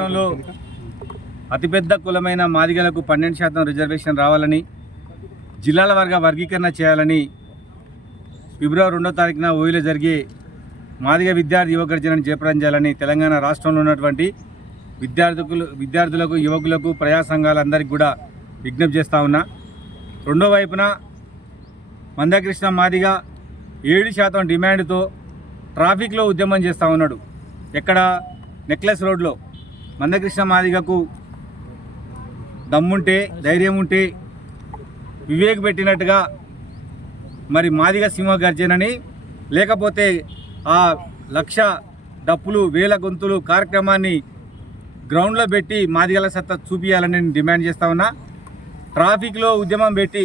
రాష్ట్రంలో అతిపెద్ద కులమైన మాదిగలకు పన్నెండు శాతం రిజర్వేషన్ రావాలని జిల్లాల వర్గ వర్గీకరణ చేయాలని ఫిబ్రవరి రెండో తారీఖున ఓయిలో జరిగే మాదిగ విద్యార్థి యువ గర్జనను చేయాలని తెలంగాణ రాష్ట్రంలో ఉన్నటువంటి విద్యార్థులు విద్యార్థులకు యువకులకు ప్రజా సంఘాలందరికీ కూడా విజ్ఞప్తి చేస్తూ ఉన్నా. రెండో వైపున మందకృష్ణ మాదిగ ఏడు శాతం డిమాండ్తో ట్రాఫిక్లో ఉద్యమం చేస్తూ ఉన్నాడు. ఎక్కడ? నెక్లెస్ రోడ్లో. మందకృష్ణ మాదిగకు దమ్ముంటే ధైర్యం ఉంటే వివేక్ పెట్టినట్టుగా మరి మాదిగ సింహ గర్జనని లేకపోతే ఆ లక్ష డప్పులు వేల గొంతులు కార్యక్రమాన్ని గ్రౌండ్లో పెట్టి మాదిగల సత్తా చూపించాలని నేను డిమాండ్ చేస్తా ఉన్నా. ట్రాఫిక్లో ఉద్యమం పెట్టి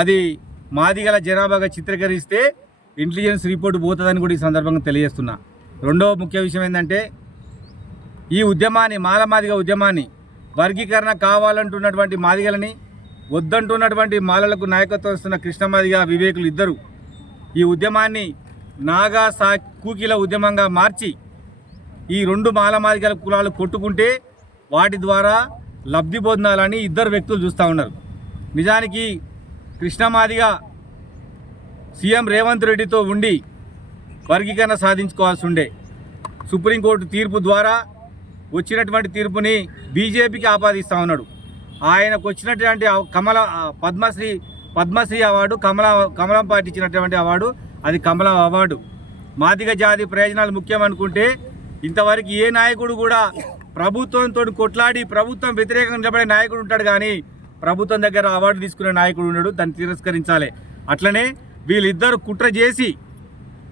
అది మాదిగల జనాభాగా చిత్రీకరిస్తే ఇంటెలిజెన్స్ రిపోర్ట్ పోతుందని కూడా ఈ సందర్భంగా తెలియజేస్తున్నా. రెండవ ముఖ్య విషయం ఏంటంటే ఈ ఉద్యమాన్ని మాలమాదిగ ఉద్యమాన్ని వర్గీకరణ కావాలంటున్నటువంటి మాదిగలని వద్దంటున్నటువంటి మాలలకు నాయకత్వం ఇస్తున్న కృష్ణమాదిగ వివేకులు ఇద్దరు ఈ ఉద్యమాన్ని నాగా సా కూకిల ఉద్యమంగా మార్చి ఈ రెండు మాలమాదిగల కులాలు కొట్టుకుంటే వాటి ద్వారా లబ్ధి పొందాలని ఇద్దరు వ్యక్తులు చూస్తూ ఉన్నారు. నిజానికి కృష్ణమాదిగ సీఎం రేవంత్ రెడ్డితో ఉండి వర్గీకరణ సాధించుకోవాల్సి ఉండే సుప్రీంకోర్టు తీర్పు ద్వారా వచ్చినటువంటి తీర్పుని బీజేపీకి ఆపాదిస్తా ఉన్నాడు. ఆయనకు వచ్చినటువంటి కమల పద్మశ్రీ పద్మశ్రీ అవార్డు కమల కమలం పార్టీ ఇచ్చినటువంటి అవార్డు అది కమల అవార్డు. మాదిగ జాతి ప్రయోజనాలు ముఖ్యం అనుకుంటే ఇంతవరకు ఏ నాయకుడు కూడా ప్రభుత్వంతో కొట్లాడి ప్రభుత్వం వ్యతిరేకంగా నిలబడే నాయకుడు ఉంటాడు కానీ ప్రభుత్వం దగ్గర అవార్డు తీసుకునే నాయకుడు ఉన్నాడు దాన్ని తిరస్కరించాలి. అట్లనే వీళ్ళిద్దరు కుట్ర చేసి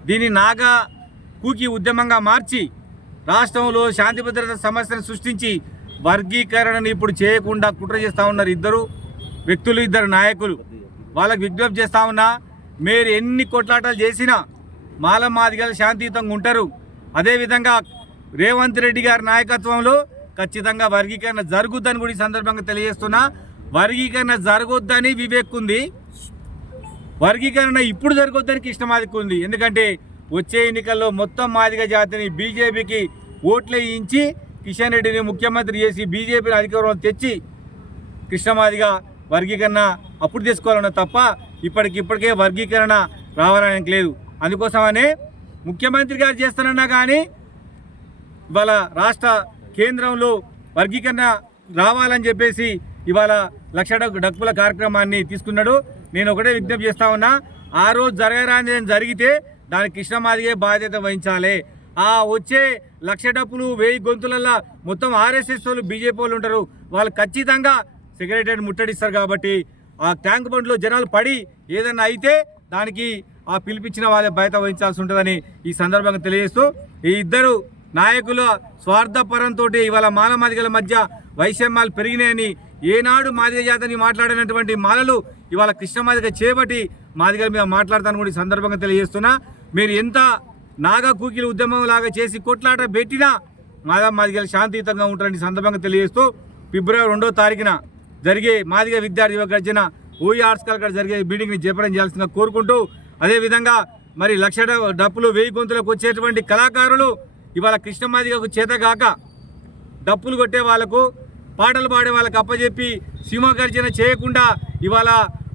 దీన్ని నాగా కూకి ఉద్యమంగా మార్చి రాష్ట్రంలో శాంతి భద్రత సమస్యను సృష్టించి వర్గీకరణను ఇప్పుడు చేయకుండా కుట్ర చేస్తూ ఉన్నారు ఇద్దరు వ్యక్తులు ఇద్దరు నాయకులు. వాళ్ళకి విజ్ఞప్తి చేస్తూ ఉన్నా మీరు ఎన్ని కొట్లాటాలు చేసినా మాల మాదిగలు శాంతియుతంగా ఉంటారు. అదేవిధంగా రేవంత్ రెడ్డి గారి నాయకత్వంలో ఖచ్చితంగా వర్గీకరణ జరుగుద్దని కూడా ఈ సందర్భంగా తెలియజేస్తున్నా. వర్గీకరణ జరగొద్దని వివేక్ ఉంది. వర్గీకరణ ఇప్పుడు జరగొద్దని కృష్ణమాదికి ఉంది. ఎందుకంటే వచ్చే ఎన్నికల్లో మొత్తం మాదిగ జాతిని బీజేపీకి ఓట్లు వేయించి కిషన్ రెడ్డిని ముఖ్యమంత్రి చేసి బీజేపీని అధికారంలో తెచ్చి కృష్ణమాదిగా వర్గీకరణ అప్పుడు తీసుకోవాలన్న తప్ప ఇప్పటికి ఇప్పటికే వర్గీకరణ రావాలని లేదు. అందుకోసమనే ముఖ్యమంత్రి గారు చేస్తానన్నా కానీ ఇవాళ రాష్ట్ర కేంద్రంలో వర్గీకరణ రావాలని చెప్పేసి ఇవాళ లక్ష డక్కుల కార్యక్రమాన్ని తీసుకున్నాడు. నేను ఒకటే విజ్ఞప్తి చేస్తా ఉన్నా ఆ రోజు జరగరాని జరిగితే దానికి కృష్ణమాదిగే బాధ్యత వహించాలి. ఆ వచ్చే లక్ష డప్పులు వెయ్యి గొంతులల్లో మొత్తం ఆర్ఎస్ఎస్ వాళ్ళు బీజేపీ వాళ్ళు ఉంటారు. వాళ్ళు ఖచ్చితంగా సెక్రటరీ ముట్టడిస్తారు కాబట్టి ఆ ట్యాంక్ బండ్లో జనాలు పడి ఏదన్నా అయితే దానికి ఆ పిలిపించిన వాళ్ళే బయట వహించాల్సి ఉంటుందని ఈ సందర్భంగా తెలియజేస్తూ ఈ ఇద్దరు నాయకుల స్వార్థపరంతో ఇవాళ మాల మాదిగల మధ్య వైషమ్యాలు పెరిగినాయని ఏనాడు మాదిగ జాతని మాట్లాడినటువంటి మాలలు ఇవాళ కృష్ణ మాదిగ చేపట్టి మాదిగల మీద మాట్లాడతాను కూడా ఈ సందర్భంగా తెలియజేస్తున్నా. మీరు ఎంత నాగా కూకిలి ఉద్యమం లాగా చేసి కొట్లాట పెట్టినా మాదా మాదిగలు శాంతియుతంగా ఉంటారని సందర్భంగా తెలియజేస్తూ ఫిబ్రవరి రెండో తారీఖున జరిగే మాదిగ విద్యార్థి యువ గర్జన ఓయి ఆర్ట్స్ కాలకడ జరిగే మీటింగ్ని జయప్రదం చేయాల్సిందిగా కోరుకుంటూ అదేవిధంగా మరి లక్ష డప్పులు వెయ్యి గొంతులకు వచ్చేటువంటి కళాకారులు ఇవాళ కృష్ణమాదిగకు చేతగాక డప్పులు కొట్టే వాళ్ళకు పాటలు పాడే వాళ్ళకు అప్పచెప్పి సింహగర్జన చేయకుండా ఇవాళ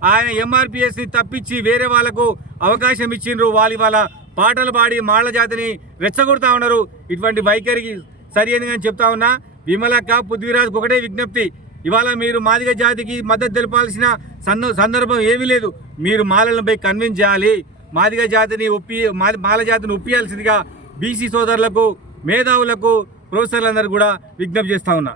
ఆయన ఎంఆర్పిఎస్ని తప్పించి వేరే వాళ్ళకు అవకాశం ఇచ్చిండ్రు వాళ్ళు ఇవాళ పాటలు పాడి మాళ్ళ జాతిని రెచ్చగొడతా ఉన్నారు. ఇటువంటి వైఖరికి సరి అని చెప్తా ఉన్నా. విమలక్క పృథ్వీరాజ్కి ఒకటే విజ్ఞప్తి. ఇవాళ మీరు మాదిగ జాతికి మద్దతు తెలపాల్సిన సంద సందర్భం ఏమీ లేదు. మీరు మాలలను పోయి కన్విన్స్ చేయాలి. మాదిగ జాతిని ఒప్పి మాది మాల జాతిని ఒప్పియాల్సిందిగా బీసీ సోదరులకు మేధావులకు ప్రొఫెసర్లందరూ కూడా విజ్ఞప్తి చేస్తా ఉన్నా.